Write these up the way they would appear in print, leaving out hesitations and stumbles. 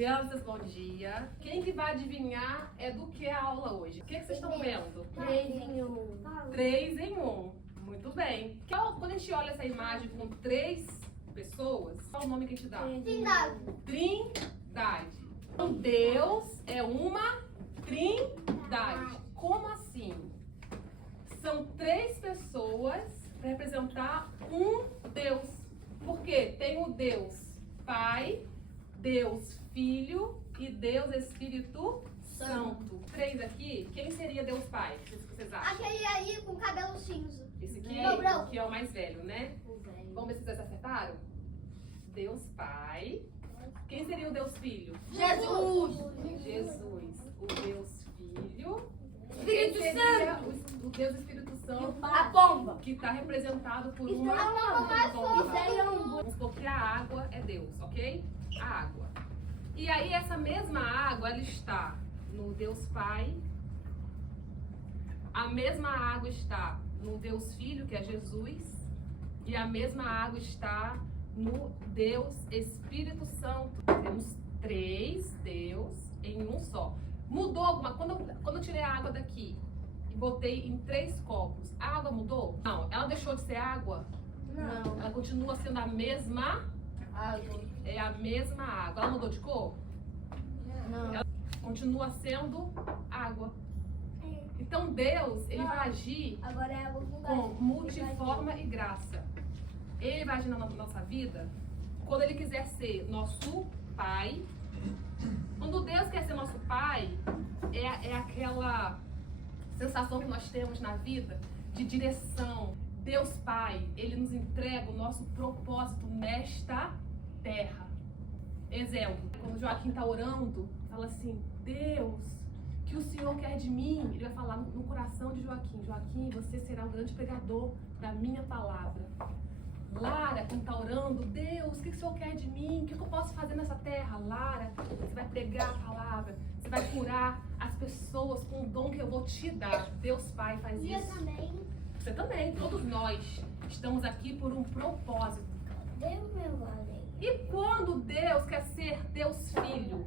Crianças, bom dia. Quem que vai adivinhar é do que a aula hoje? O que vocês estão vendo? 3 em 1. 3 em 1. Muito bem. Quando a gente olha essa imagem com 3 pessoas, qual é o nome que a gente dá? Trindade. Então, Deus é uma trindade. Como assim? São 3 pessoas para representar um Deus. Porque tem o Deus Pai, Deus Filho e Deus Espírito Santo. 3 aqui, quem seria Deus Pai? O que vocês acham? Aquele aí com cabelo cinza. Esse aqui Não. que é o mais velho, né? Vamos ver se vocês acertaram? Deus Pai. Quem seria o Deus Filho? Jesus. O Deus Filho. Espírito Quem seria o Deus Espírito Santo? A pomba. Que está representado por Isso uma é uma mais pomba. fofa. Vamos supor que a água é Deus, ok? A água. E aí essa mesma água, ela está no Deus Pai. A mesma água está no Deus Filho, que é Jesus. E a mesma água está no Deus Espírito Santo. Temos 3 Deus em um só. Mudou alguma? Quando eu tirei a água daqui e botei em 3 copos, a água mudou? Não. Ela deixou de ser água? Não. Ela continua sendo a mesma? É a mesma água. Ela mudou de cor? Não. Ela continua sendo água. Então Deus, ele vai agir Agora é água com com multiforma e graça. Ele vai agir na nossa vida quando ele quiser ser nosso Pai. Quando Deus quer ser nosso Pai, é aquela sensação que nós temos na vida de direção. Deus Pai, ele nos entrega o nosso propósito nesta terra. Exemplo, quando Joaquim está orando, fala assim: Deus, que o Senhor quer de mim? Ele vai falar no coração de Joaquim: Joaquim, você será o grande pregador da minha palavra. Lara, quando está orando: Deus, o que o Senhor quer de mim? O que eu posso fazer nessa terra? Lara, você vai pregar a palavra, você vai curar as pessoas com o dom que eu vou te dar. Deus Pai faz E eu isso. também. Você também, todos nós estamos aqui por um propósito. Deu meu vale. E quando Deus quer ser Deus Filho?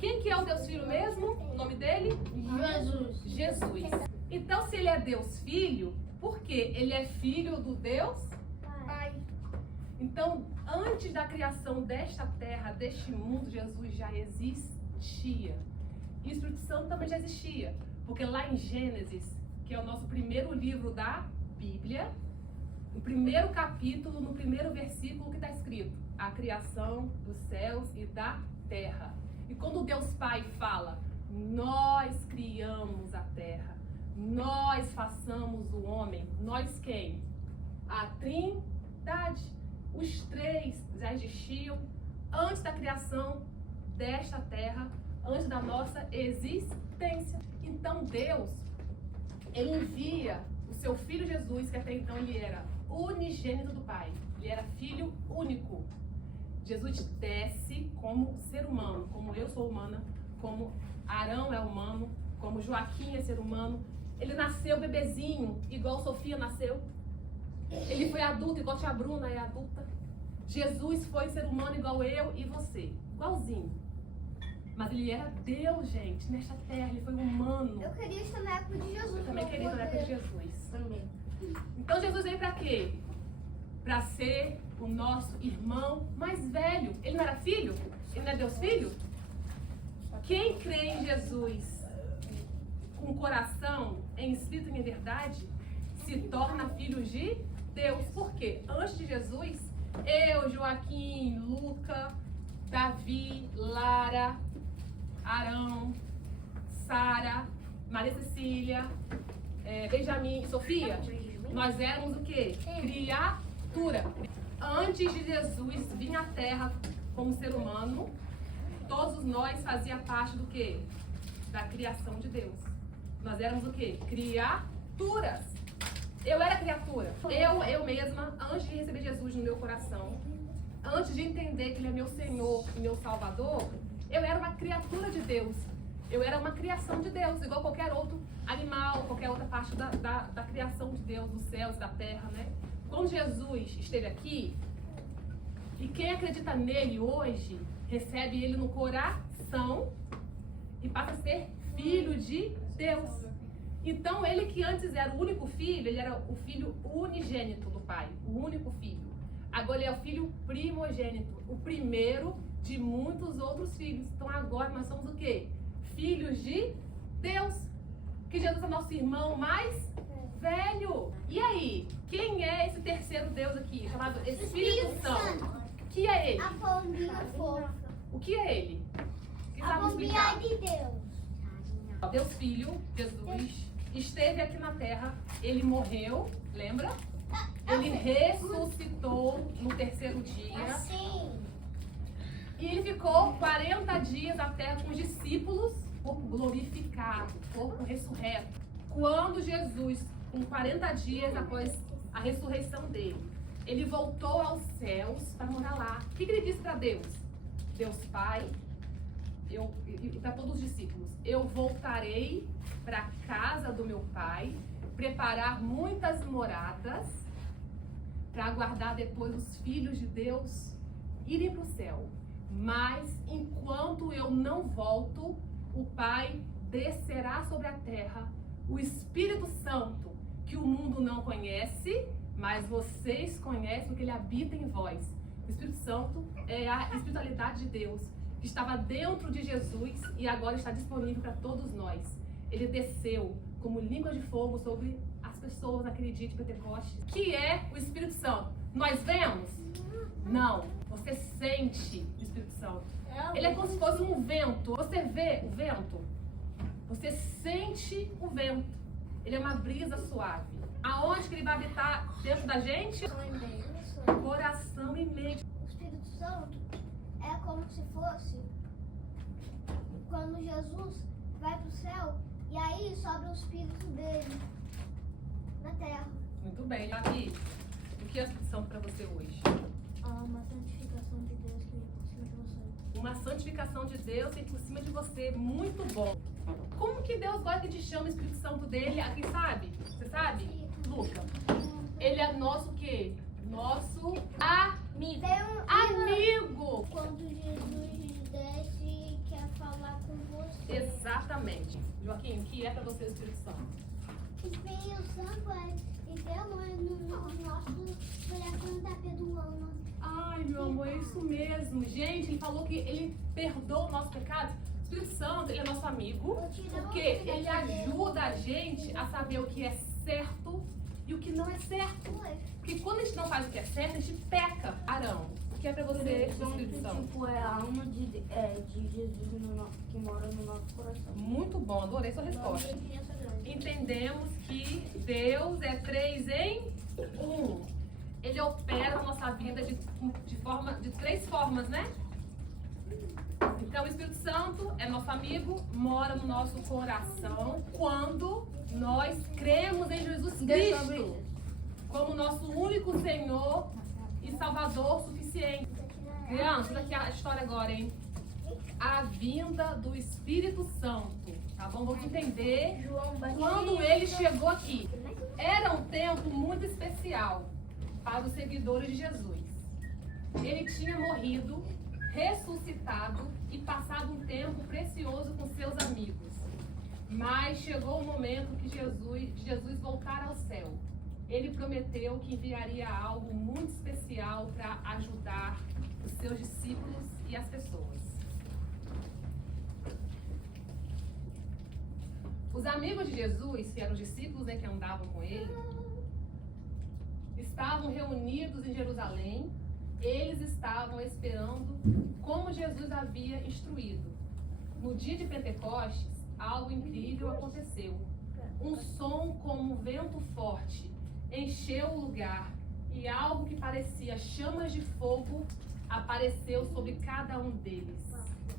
Quem que é o Deus Filho mesmo? O nome dele? Jesus. Jesus. Então, se ele é Deus Filho, por quê? Ele é filho do Deus Pai. Então, antes da criação desta terra, deste mundo, Jesus já existia. E o Espírito Santo também já existia. Porque lá em Gênesis, que é o nosso primeiro livro da Bíblia, no primeiro capítulo, no primeiro versículo, que está escrito: a criação dos céus e da terra. E quando Deus Pai fala: nós criamos a terra, nós façamos o homem, nós quem? A Trindade. Os 3 já existiam antes da criação desta terra, antes da nossa existência. Então Deus, ele envia o seu Filho Jesus, que até então ele era unigênito do Pai, ele era filho único. Jesus desce como ser humano, como eu sou humana, como Arão é humano, como Joaquim é ser humano. Ele nasceu bebezinho, igual Sofia nasceu. Ele foi adulto, igual a tia Bruna é adulta. Jesus foi ser humano igual eu e você, igualzinho. Mas ele era Deus, gente, nesta terra. Ele foi humano. Eu queria estar na época de Jesus. Eu também queria estar na época de Jesus. Também. Então Jesus veio pra quê? Pra ser o nosso irmão mais velho. Ele não era filho? Ele não é Deus Filho? Quem crê em Jesus com o coração, em espírito e em verdade, se torna filho de Deus. Por quê? Antes de Jesus, eu, Joaquim, Luca, Davi, Lara, Arão, Sara, Maria Cecília, Benjamin e Sofia, nós éramos o quê? Criatura. Antes de Jesus vir à Terra como ser humano, todos nós fazia parte do quê? Da criação de Deus. Nós éramos o quê? Criaturas. Eu era criatura. Eu mesma, antes de receber Jesus no meu coração, antes de entender que Ele é meu Senhor e meu Salvador, eu era uma criatura de Deus. Eu era uma criação de Deus, igual qualquer outro animal, qualquer outra parte da criação de Deus, dos céus, da terra, né? Quando Jesus esteve aqui, e quem acredita nele hoje, recebe ele no coração e passa a ser filho de Deus. Então, ele que antes era o único filho, ele era o filho unigênito do pai, o único filho. Agora ele é o filho primogênito, o primeiro de muitos outros filhos. Então, agora nós somos o quê? Filhos de Deus. Que Jesus é nosso irmão mais velho. E aí, quem é esse terceiro Deus aqui, chamado Espírito Santo? O que é ele? A pombinha fofa. O que é ele? Quem A sabe pombinha explicar? de Deus. Deus Filho, Jesus, esteve aqui na Terra, ele morreu, lembra? Ele ressuscitou no terceiro dia. Assim. E ele ficou 40 dias na Terra com os discípulos, corpo glorificado, corpo ressurreto. Quando Jesus, com 40 dias após a ressurreição dele, ele voltou aos céus para morar lá. O que ele disse para Deus? Deus Pai, e para todos os discípulos, eu voltarei para a casa do meu pai, preparar muitas moradas para aguardar depois os filhos de Deus irem para o céu. Mas enquanto eu não volto, o Pai descerá sobre a terra o Espírito Santo, que o mundo não conhece, mas vocês conhecem porque ele habita em vós. O Espírito Santo é a espiritualidade de Deus, que estava dentro de Jesus e agora está disponível para todos nós. Ele desceu como língua de fogo sobre as pessoas naquele dia de Pentecostes. O que é o Espírito Santo? Nós vemos? Não. Você sente o Espírito Santo. Ele é como se fosse um vento. Você vê o vento? Você sente o vento. Ele é uma brisa suave. Aonde que ele vai habitar dentro da gente? Coração e mente. O Espírito Santo é como se fosse quando Jesus vai para o céu e aí sobra o Espírito dele na terra. Muito bem, Gabi. O que é o Espírito Santo para você hoje? Uma santificação de Deus que vem por cima de você. Uma santificação de Deus vem por cima de você. Muito bom. Como que Deus gosta que te chama o Espírito Santo dele? Quem sabe? Você sabe? Luca. Ele é nosso o quê? Nosso amigo. Amigo! Quando Jesus desce e quer falar com você. Exatamente. Joaquim, o que é para você o Espírito Santo? O Espírito Santo é Deus no nosso coração está perdoando. Ai, meu amor, é isso mesmo. Gente, ele falou que ele perdoa o nosso pecado. O Espírito Santo, ele é nosso amigo, porque ele ajuda a gente a saber o que é certo e o que não é certo. Porque quando a gente não faz o que é certo, a gente peca. Arão, o que é pra você o Espírito Santo? Tipo, é a alma de Jesus que mora no nosso coração. Muito bom, adorei sua resposta. Entendemos que Deus é 3 em 1. Ele opera na nossa vida de 3 formas, né? Então, o Espírito Santo é nosso amigo, mora no nosso coração quando nós cremos em Jesus Cristo como nosso único Senhor e Salvador suficiente. Crianças, aqui é a história agora, hein? A vinda do Espírito Santo, tá bom? Vamos entender quando ele chegou aqui. Era um tempo muito especial para os seguidores de Jesus. Ele tinha morrido, ressuscitado e passado um tempo precioso com seus amigos. Mas chegou o momento que Jesus voltar ao céu. Ele prometeu que enviaria algo muito especial para ajudar os seus discípulos e as pessoas. Os amigos de Jesus, que eram os discípulos, né, que andavam com ele, estavam reunidos em Jerusalém. Eles estavam esperando como Jesus havia instruído. No dia de Pentecostes, algo incrível aconteceu. Um som como um vento forte encheu o lugar e algo que parecia chamas de fogo apareceu sobre cada um deles.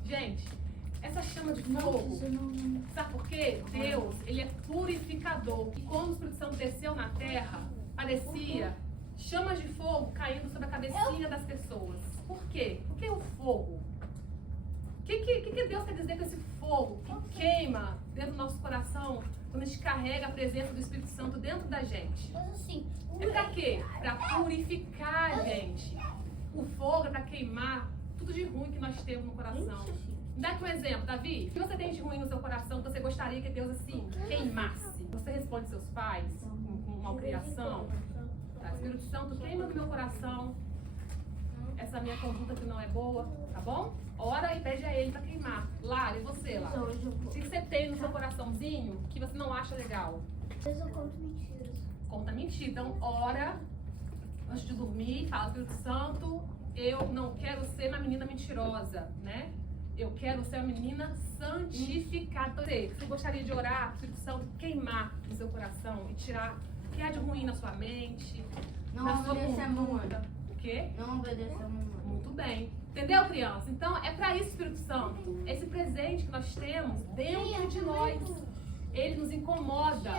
Gente, essa chama de fogo, sabe por quê? Deus, ele é purificador. E quando o Espírito Santo desceu na terra, parecia chamas de fogo caindo sobre a cabecinha das pessoas. Por quê? Por que o fogo? O que Deus quer dizer com esse fogo que queima dentro do nosso coração quando a gente carrega a presença do Espírito Santo dentro da gente? É pra quê? Pra purificar a gente. O fogo é pra queimar tudo de ruim que nós temos no coração. Me dá aqui um exemplo, Davi. O que você tem de ruim no seu coração que você gostaria que Deus, assim, queimasse? Você responde seus pais com malcriação? Tá? Espírito Santo, queima no meu coração essa minha conduta que não é boa, tá bom? Ora e pede a Ele para queimar. Lara, e você, Lara? O que você tem no seu coraçãozinho que você não acha legal? Eu conto mentiras. Conta mentira. Então, ora antes de dormir, fala, Espírito Santo, eu não quero ser uma menina mentirosa, né? Eu quero ser uma menina santificada. Você gostaria de orar, Espírito Santo, queimar no seu coração e tirar o que há de ruim na sua mente, na sua conduta? O quê? Não obedecer a mamãe. Muito bem. Entendeu, criança? Então, é para isso, Espírito Santo. Esse presente que nós temos dentro de nós, ele nos incomoda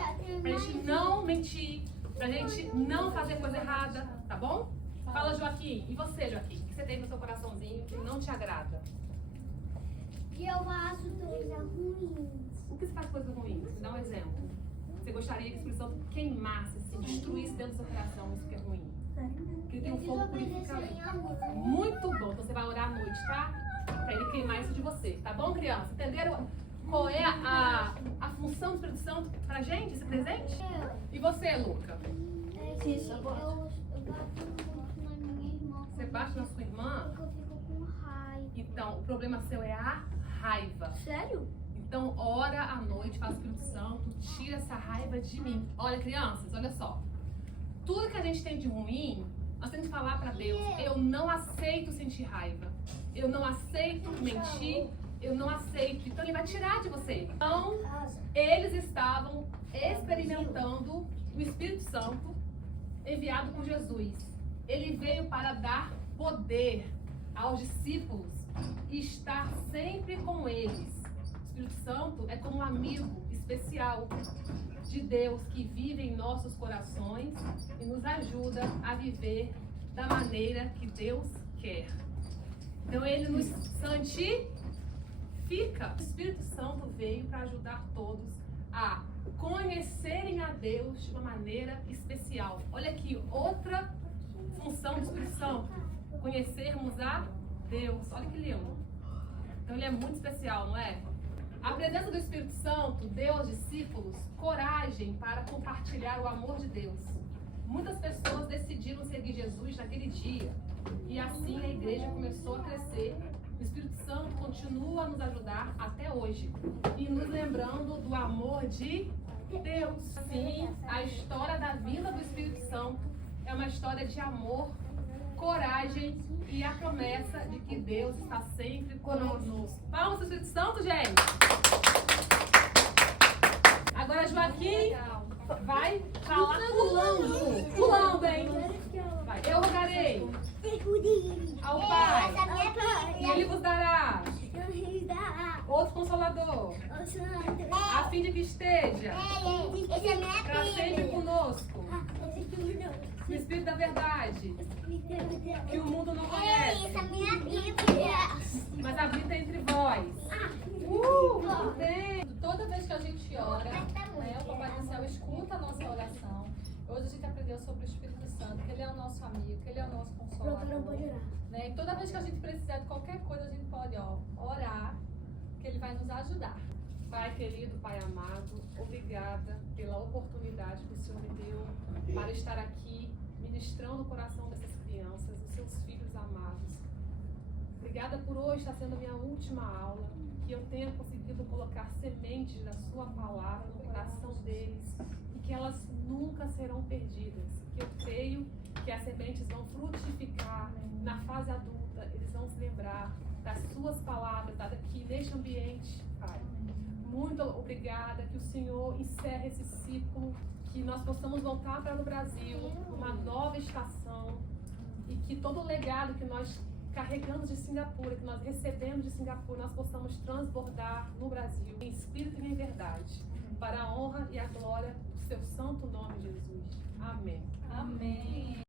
pra gente não mentir, pra gente não fazer coisa errada, tá bom? Fala, Joaquim. E você, Joaquim? O que você tem no seu coraçãozinho que não te agrada? E eu faço coisas ruins. O que você faz coisa ruim? Me dá um exemplo. Você gostaria que o Espírito Santo queimasse, assim, destruísse dentro do seu coração isso que é ruim? Que tem um fogo purificador. Muito bom. Então você vai orar à noite, tá? Pra ele queimar isso de você. Tá bom, criança? Entenderam qual é a função do Espírito Santo pra gente, esse presente? E você, Luca? Isso, eu Eu gosto. bato muito na minha irmã. Você bate na sua irmã? Porque eu fico com raiva. Então, o problema seu é a raiva. Sério? Então, ora à noite, fala, Espírito Santo, tira essa raiva de mim. Olha, crianças, olha só. Tudo que a gente tem de ruim, nós temos que falar pra Deus, eu não aceito sentir raiva. Eu não aceito mentir. Eu não aceito. Então, Ele vai tirar de você. Então, eles estavam experimentando o Espírito Santo enviado por Jesus. Ele veio para dar poder aos discípulos e estar sempre com eles. O Espírito Santo é como um amigo especial de Deus que vive em nossos corações e nos ajuda a viver da maneira que Deus quer. Então ele nos santifica. O Espírito Santo veio para ajudar todos a conhecerem a Deus de uma maneira especial. Olha aqui, outra função do Espírito Santo: conhecermos a Deus. Olha que lindo. Então ele é muito especial, não é? A presença do Espírito Santo deu aos discípulos coragem para compartilhar o amor de Deus. Muitas pessoas decidiram seguir Jesus naquele dia. E assim a igreja começou a crescer. O Espírito Santo continua a nos ajudar até hoje. E nos lembrando do amor de Deus. Sim, a história da vinda do Espírito Santo é uma história de amor, coragem e a promessa de que Deus está sempre conosco. Palmas pro Espírito Santo, gente! Agora Joaquim vai falar pulando. Pulando, hein? Vai. Eu rogarei ao Pai e Ele vos dará outro Consolador, a fim de que esteja para sempre conosco. O Espírito da verdade, que o mundo não conhece, mas habita entre vós. Toda vez que a gente ora, né, o Papai do Céu escuta a nossa oração. Hoje a gente aprendeu sobre o Espírito Santo, que ele é o nosso amigo, que ele é o nosso consolador. Né? E toda vez que a gente precisar de qualquer coisa, a gente pode orar, que ele vai nos ajudar. Pai querido, Pai amado, obrigada pela oportunidade que o Senhor me deu para estar aqui ministrando o coração dessas crianças, dos seus filhos amados. Obrigada por hoje estar sendo a minha última aula, que eu tenha conseguido colocar sementes da sua palavra no coração deles e que elas nunca serão perdidas. Que eu creio que as sementes vão frutificar na fase adulta, eles vão se lembrar das suas palavras dadas aqui neste ambiente, Pai. Muito obrigada, que o Senhor encerre esse ciclo, que nós possamos voltar para o Brasil, uma nova estação, e que todo o legado que nós carregamos de Singapura, que nós recebemos de Singapura, nós possamos transbordar no Brasil, em espírito e em verdade, para a honra e a glória do seu santo nome, Jesus. Amém. Amém.